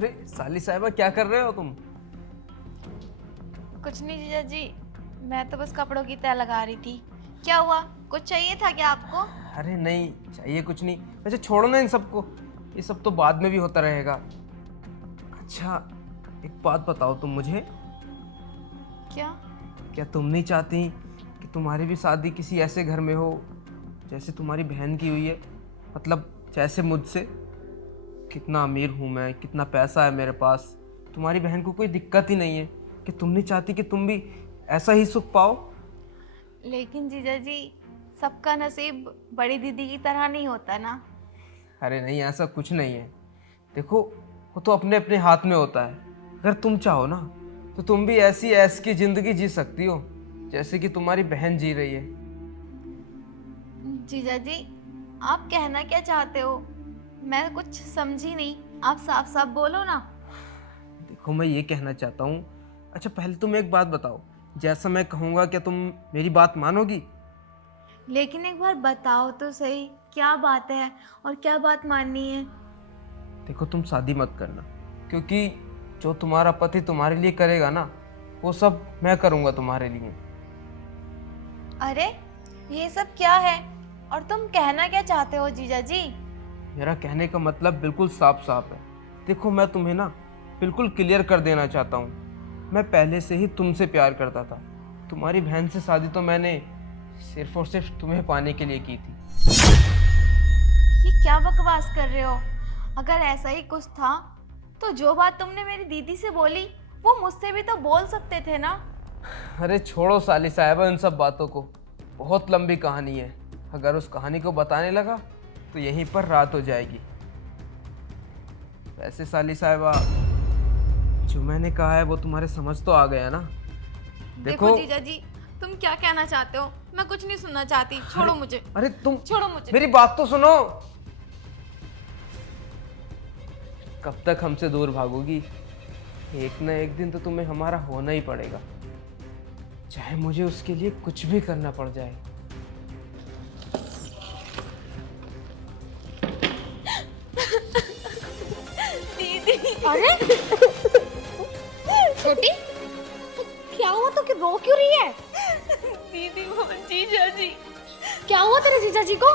अरे साली साहिबा, क्या कर रहे हो तुम? कुछ नहीं जीजा जी, मैं तो बस कपड़ों की तह लगा रही थी। क्या हुआ, कुछ चाहिए था क्या आपको? अरे नहीं चाहिए कुछ नहीं। वैसे छोड़ो ना इन सबको, ये सब तो बाद में भी होता रहेगा। अच्छा एक बात बताओ तुम मुझे, क्या? क्या तुम नहीं चाहती कि तुम्हारी भी शादी किसी ऐसे घर में हो जैसे तुम्हारी बहन की हुई है? मतलब जैसे मुझसे। कितना अमीर हूँ मैं, कितना पैसा है मेरे पास, तुम्हारी बहन को कोई दिक्कत ही नहीं है। कि तुम नहीं चाहती कि तुम भी ऐसा ही सुख पाओ? लेकिन जीजा जी, सबका नसीब बड़ी दीदी की तरह नहीं होता ना। अरे नहीं, ऐसा कुछ नहीं है। देखो, वो तो अपने अपने हाथ में होता है। अगर तुम चाहो ना तो तुम भी ऐसी ऐश की जिंदगी जी सकती हो जैसे कि तुम्हारी बहन जी रही है। जीजा जी, आप कहना क्या चाहते हो? मैं कुछ समझी नहीं, आप साफ साफ बोलो ना। देखो मैं ये कहना चाहता हूँ। अच्छा पहले तुम एक बात बताओ, जैसा मैं कहूँगा क्या तुम मेरी बात मानोगी? लेकिन एक बार बताओ तो सही, क्या बात है और क्या बात माननी है? देखो तुम शादी मत करना, क्योंकि जो तुम्हारा पति तुम्हारे लिए करेगा ना वो सब मैं करूँगा तुम्हारे लिए। अरे ये सब क्या है और तुम कहना क्या चाहते हो जीजा जी? मेरा कहने का मतलब बिल्कुल साफ साफ है। देखो मैं तुम्हें ना बिल्कुल क्लियर कर देना चाहता हूँ, मैं पहले से ही तुमसे प्यार करता था। तुम्हारी बहन से शादी तो मैंने सिर्फ और सिर्फ तुम्हें पाने के लिए की थी। ये क्या बकवास कर रहे हो? अगर ऐसा ही कुछ था तो जो बात तुमने मेरी दीदी से बोली वो मुझसे भी तो बोल सकते थे ना। अरे छोड़ो साली साहिबा इन सब बातों को, बहुत लंबी कहानी है। अगर उस कहानी को बताने लगा तो यहीं पर रात हो जाएगी। वैसे साली साहिबा, जो मैंने कहा है वो तुम्हारे समझ तो आ गया ना? देखो जीजा जी, तुम क्या कहना चाहते हो? मैं कुछ नहीं सुनना चाहती, छोड़ो मुझे। अरे तुम छोड़ो मुझे। मेरी बात तो सुनो। कब तक हमसे दूर भागोगी? एक ना एक दिन तो तुम्हें हमारा होना ही पड़ेगा, चाहे मुझे उसके लिए कुछ भी करना पड़ जाए। दीदी। अरे छोटी, तो क्या हुआ? तो कि रो क्यों रही है? दीदी वो जीजा जी। क्या हुआ तेरे जीजा जी को?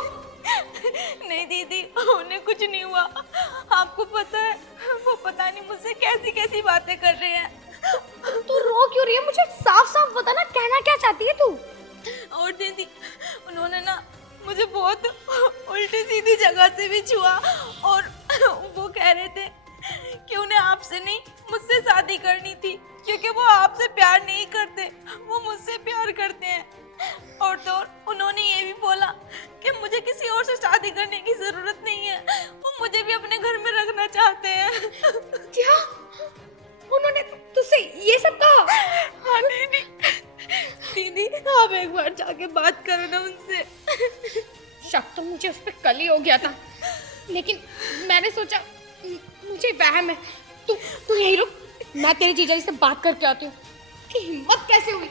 नहीं दीदी, उन्हें कुछ नहीं हुआ। आपको पता है, वो पता नहीं मुझसे कैसी कैसी बातें कर रहे हैं। तू रो क्यों रही है? मुझे साफ साफ बता ना, कहना क्या चाहती है तू? और दीदी, उन्होंने ना मुझे बहुत उल्टी सीधी जगह से भी छुआ और वो कह रहे थे कि उन्हें आपसे नहीं मुझसे शादी करनी थी, क्योंकि वो आपसे प्यार नहीं करते, वो मुझसे प्यार करते हैं। और तो और उन्होंने ये भी बोला कि मुझे किसी और से शादी करने की जरूरत नहीं है, वो मुझे भी अपने घर में रखना चाहते हैं। क्या उन्होंने तुझसे ये सब कहा? हाँ दीदी, दीदी आप एक बार जाके बात करो ना उनसे। शक तो मुझे उस पर कल ही हो गया था, लेकिन मैंने सोचा मुझे वहम है। तू यही रुक, मैं तेरे जीजा जी से बात करके आती हूँ कि हिम्मत कैसे हुई।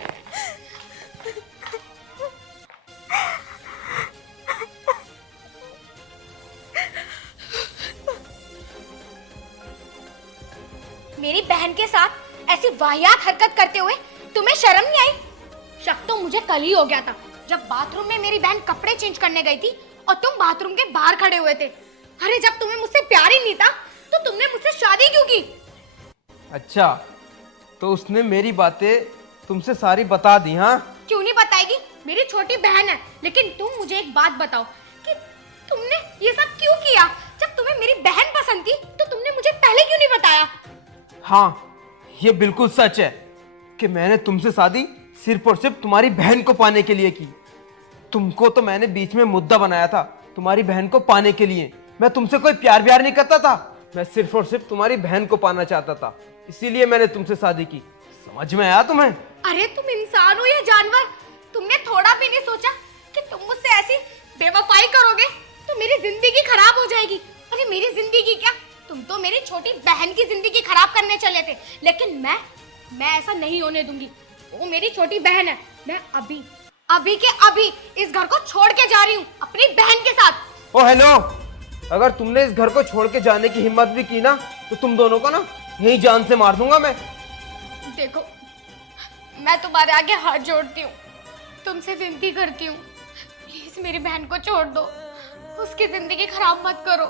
मेरी बहन के साथ ऐसी वाहियात हरकत करते हुए तुम्हें शर्म नहीं आई? शक तो मुझे कल ही हो गया था, जब बाथरूम में मेरी बहन कपड़े चेंज करने गई थी और तुम बाथरूम के बाहर खड़े हुए थे। अरे जब तुम्हें मुझसे प्यार ही नहीं था तो तुमने मुझसे शादी क्यों की? अच्छा तो उसने मेरी बातें तुमसे सारी बता दी? हाँ, क्यों नहीं बताएगी? मेरी छोटी बहन है। लेकिन तुम मुझे एक बात बताओ कि तुमने ये सब क्यों किया? जब तुम्हें मेरी बहन पसंद थी तो तुमने मुझे पहले क्यों नहीं बताया? हाँ ये बिल्कुल सच है कि मैंने तुमसे शादी सिर्फ और सिर्फ तुम्हारी बहन को पाने के लिए की। तुमको तो मैंने बीच में मुद्दा बनाया था तुम्हारी बहन को पाने के लिए। मैं तुमसे कोई प्यार व्यार नहीं करता था, मैं सिर्फ और सिर्फ तुम्हारी बहन को पाना चाहता था, इसीलिए मैंने तुमसे शादी की। समझ में आया तुम्हें? अरे तुम इंसान हो या जानवर? तुमने थोड़ा भी नहीं सोचा कि तुम मुझसे ऐसी बेवफाई करोगे तो मेरी जिंदगी खराब हो जाएगी। अरे मेरी जिंदगी क्या, तुम तो मेरी छोटी बहन की जिंदगी खराब करने चले थे, लेकिन मैं ऐसा नहीं होने दूंगी। वो मेरी छोटी बहन है। मैं अभी के अभी इस घर को छोड़ के जा रही हूँ अपनी बहन के साथ। ओ हेलो, अगर तुमने इस घर को छोड़ के जाने की हिम्मत भी की ना तो तुम दोनों को ना यही जान से मार दूंगा मैं। देखो, मैं तुम्हारे आगे हाथ जोड़ती हूँ, तुमसे विनती करती हूँ, प्लीज मेरी बहन को छोड़ दो, उसकी जिंदगी खराब मत करो।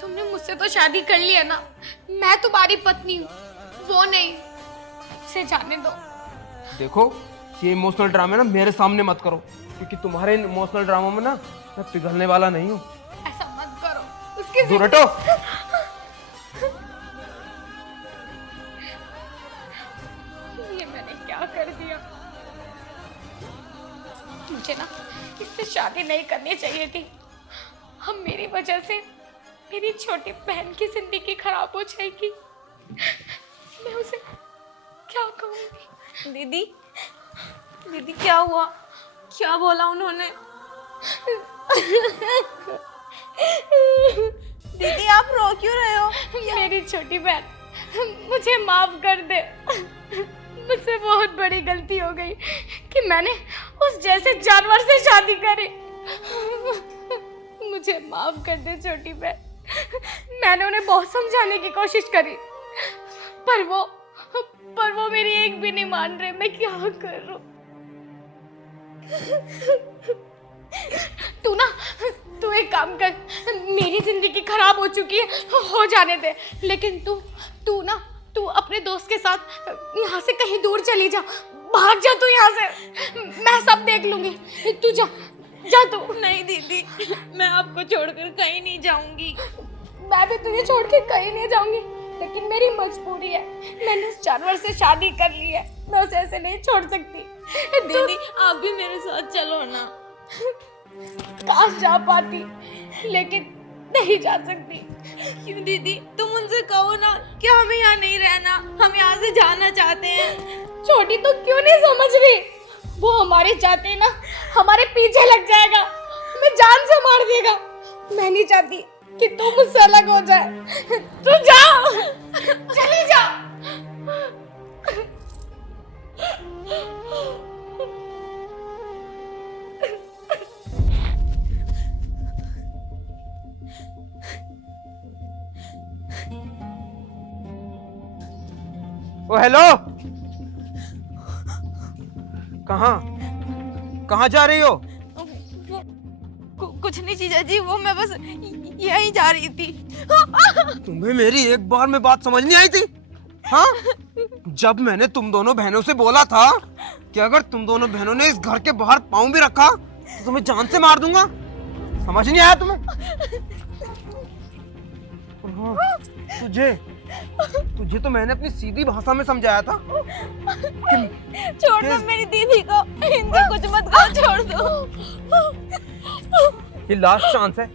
तुमने मुझसे तो शादी कर लिया ना, मैं तुम्हारी पत्नी हूँ, वो नहीं, उसे जाने दो। देखो, ये इमोशनल ड्रामे ना मेरे सामने मत करो, क्योंकि तुम्हारे इमोशनल ड्रामा में ना मैं पिघलने वाला नहीं हूँ। ऐसा मत करो, उसकी दूर हटो। ये मैंने क्या कर दिया? मुझे ना इससे शादी नहीं करनी चाहिए थी। हम मेरी वजह से मेरी छोटी बहन की जिंदगी खराब हो जाएगी। मैं उसे क्या कहूँगी? दीदी, दीदी क्या हुआ? क्या बोला उन्होंने? दीदी आप रो क्यों रहे हो? मेरी छोटी बहन, मुझे माफ कर दे। मुझसे बहुत बड़ी गलती हो गई कि मैंने उस जैसे जानवर से शादी करी। मुझे माफ कर दे छोटी बहन। मैंने उन्हें बहुत समझाने की कोशिश करी, पर वो मेरी एक भी नहीं मान रहे। मैं क्या करूं? तू एक काम कर, मेरी जिंदगी खराब हो चुकी है, हो जाने दे। लेकिन तू अपने दोस्त के साथ यहाँ से कहीं दूर चली जा, भाग जा तू यहाँ से, मैं सब देख लूंगी। तू जा तू। नहीं दीदी, मैं आपको छोड़कर कहीं नहीं जाऊंगी। मैं भी तुझे छोड़ के कहीं नहीं जाऊंगी, लेकिन मेरी मजबूरी है। मैंने उस जानवर से शादी कर ली है, मैं उसे ऐसे नहीं छोड़ सकती। दीदी आप भी मेरे साथ चलो ना। काश जा पाती, लेकिन नहीं जा सकती। क्यों दीदी, तुम उनसे कहो ना कि हमें यहाँ नहीं रहना, हम यहाँ से जाना चाहते हैं। छोटी तो क्यों नहीं समझ रही? वो हमारे चाहते ना हमारे पीछे लग जाएगा, हमें जान से मार देगा। मैं नहीं चाहती कि तू मुझसे अलग हो जाए। तू जा, चली जा। ओ हेलो, कहाँ जा रही हो? कुछ नहीं जीजा जी, वो मैं बस यहीं जा रही थी। तुम्हें मेरी एक बार में बात समझ नहीं आई थी? हाँ, जब मैंने तुम दोनों बहनों से बोला था कि अगर तुम दोनों बहनों ने इस घर के बाहर पाँव भी रखा तो तुम्हें जान से मार दूंगा। समझ नहीं आया तुम्हें? हाँ, तुझे तो मैंने अपनी सीधी भाषा में समझाया था कि छोड़ दो मेरी दीदी को, इनसे कुछ मत कहो, छोड़ दो। ये लास्ट चांस है।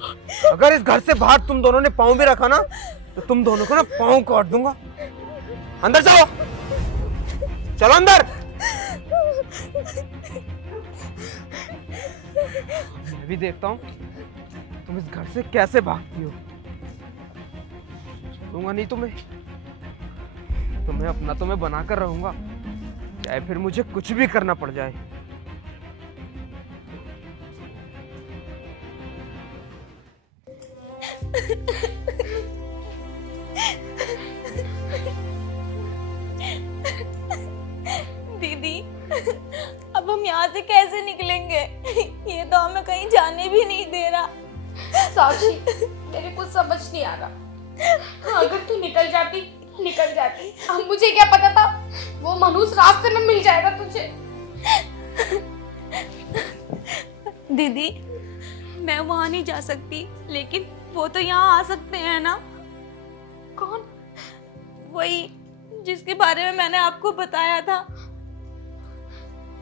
अगर इस घर से बाहर तुम दोनों ने पाँव भी रखा ना तो तुम दोनों को ना पाँव काट दूंगा। अंदर जाओ, चलो अंदर। मैं भी देखता हूँ तुम इस घर से कैसे भागती हो। दूंगा नहीं तुम्हें अपना तो मैं बनाकर रहूंगा, चाहे फिर मुझे कुछ भी करना पड़ जाए। दीदी अब हम यहाँ से कैसे निकलेंगे? ये तो हमें कहीं जाने भी नहीं दे रहा। साक्षी, मेरे कुछ समझ नहीं आ रहा। अगर तू निकल जाती। अब मुझे क्या पता था वो मनुष्य रास्ते में मिल जाएगा तुझे। दीदी मैं वहां नहीं जा सकती, लेकिन वो तो यहाँ आ सकते हैं ना? कौन? वही जिसके बारे में मैंने आपको बताया था।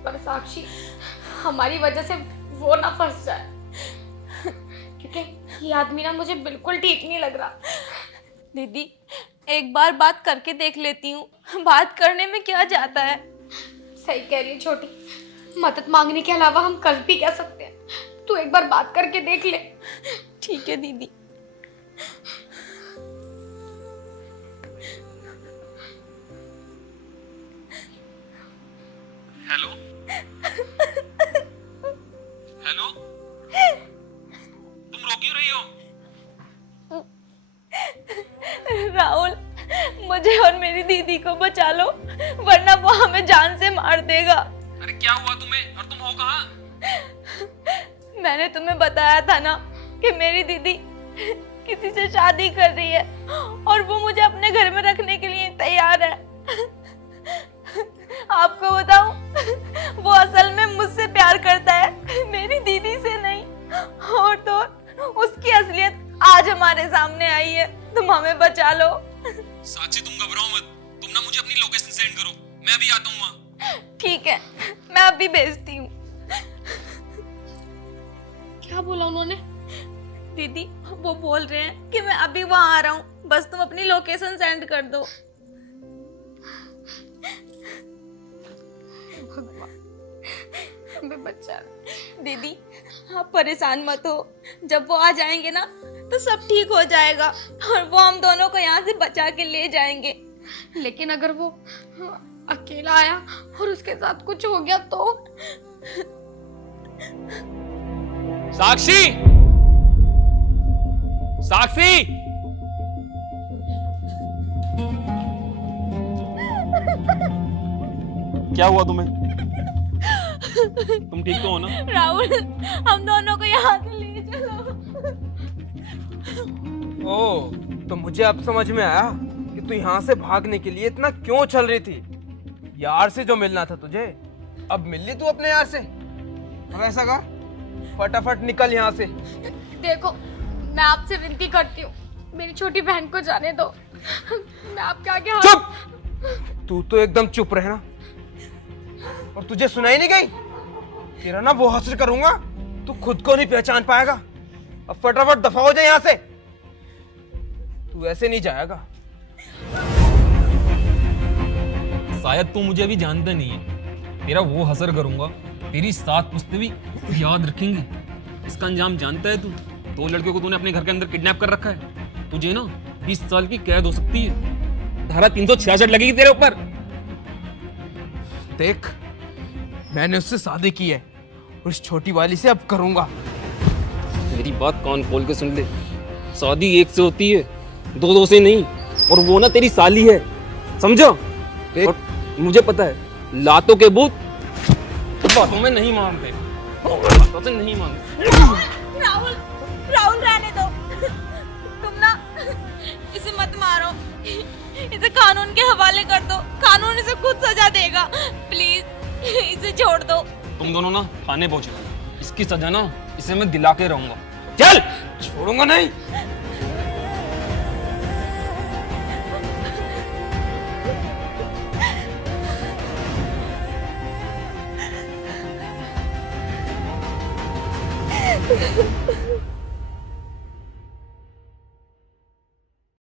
पर साक्षी, हमारी वजह से वो ना फंस जाए, क्योंकि ये आदमी ना मुझे बिल्कुल ठीक नहीं लग रहा। दीदी एक बार बात करके देख लेती हूँ, बात करने में क्या जाता है। सही कह रही है छोटी, मदद मांगने के अलावा हम कर भी क्या सकते हैं? तू एक बार बात करके देख ले। ठीक है दीदी। हेलो हेलो, तुम रो क्यों रही हो? राहुल मुझे और मेरी दीदी को बचा लो, वरना वो हमें जान से मार देगा। अरे क्या हुआ तुम्हें और तुम हो कहाँ? मैंने तुम्हें बताया था ना कि मेरी दीदी किसी से शादी कर रही है और वो मुझे अपने घर में रखने के लिए तैयार है। आपको बताऊं, वो असल में मुझसे प्यार करता है, मेरी दीदी से नहीं। और तो उसकी असलियत आज हमारे सामने आई है। तुम हमें बचा लो। साक्षी तुम घबराओ मत, तुम ना मुझे अपनी लोकेशन सेंड करो, मैं अभी आता हूँ वहाँ। ठीक है, मैं अभी भेजती हूँ। क्या बोला उन्होंने? दीदी वो बोल रहे हैं कि मैं अभी वहाँ आ रहा हूँ, बस तुम अपनी लोकेशन सेंड कर दो। हमें बचा। दीदी आप परेशान मत हो, जब वो आ जाएंगे ना तो सब ठीक हो जाएगा और वो हम दोनों को यहाँ से बचा के ले जाएंगे। लेकिन अगर वो अकेला आया और उसके साथ कुछ हो गया तो? साक्षी, साक्षी, क्या हुआ तुम्हें? तुम ठीक तो हो ना? राहुल, हम दोनों को यहाँ से ले चलो। ओ, तो मुझे अब समझ में आया कि तू यहाँ से भागने के लिए इतना क्यों चल रही थी। यार से जो मिलना था तुझे, अब मिल ली तू अपने यार से। अब ऐसा कर, फटाफट निकल यहाँ से। देखो, मैं आपसे विनती करती हूँ, मेरी छोटी बहन को जाने दो। मैं आपके आगे चुप! तू तो एकदम चुप रहना। और तुझे सुनाई नहीं गई? तेरा ना वो हासिल करूंगा, तू खुद को नहीं पहचान पाएगा। अब फटाफट दफा हो जाए यहाँ से। तू ऐसे नहीं जाएगा। शायद तू मुझे अभी जानता नहीं है। तेरा वो हसर करूंगा, तेरी 7 पुश्तें भी याद रखेंगी। इसका अंजाम जानता है तू? 2 लड़कियों को तूने अपने घर के अंदर किडनैप कर रखा है। तुझे ना 20 साल की कैद हो सकती है। धारा 366 लगेगी तेरे ऊपर। देख, मैंने उससे शादी की है, उस छोटी वाली से अब करूंगा। मेरी बात कान खोल के सुन ले। शादी एक से होती है, 2 से नहीं। और वो ना तेरी साली है, समझो? और मुझे पता है, लातों के भूत बातों में नहीं मानते, बातों से नहीं मानते। राहुल, राहुल रहने दो। तुम ना इसे मत मारो, इसे कानून के हवाले कर दो। कानून इसे खुद सजा देगा। प्लीज इसे छोड़ दो। तुम दोनों ना थाने पहुंचो, इसकी सजा ना इसे मैं दिला के रहूंगा। चल! छोड़ूंगा नहीं।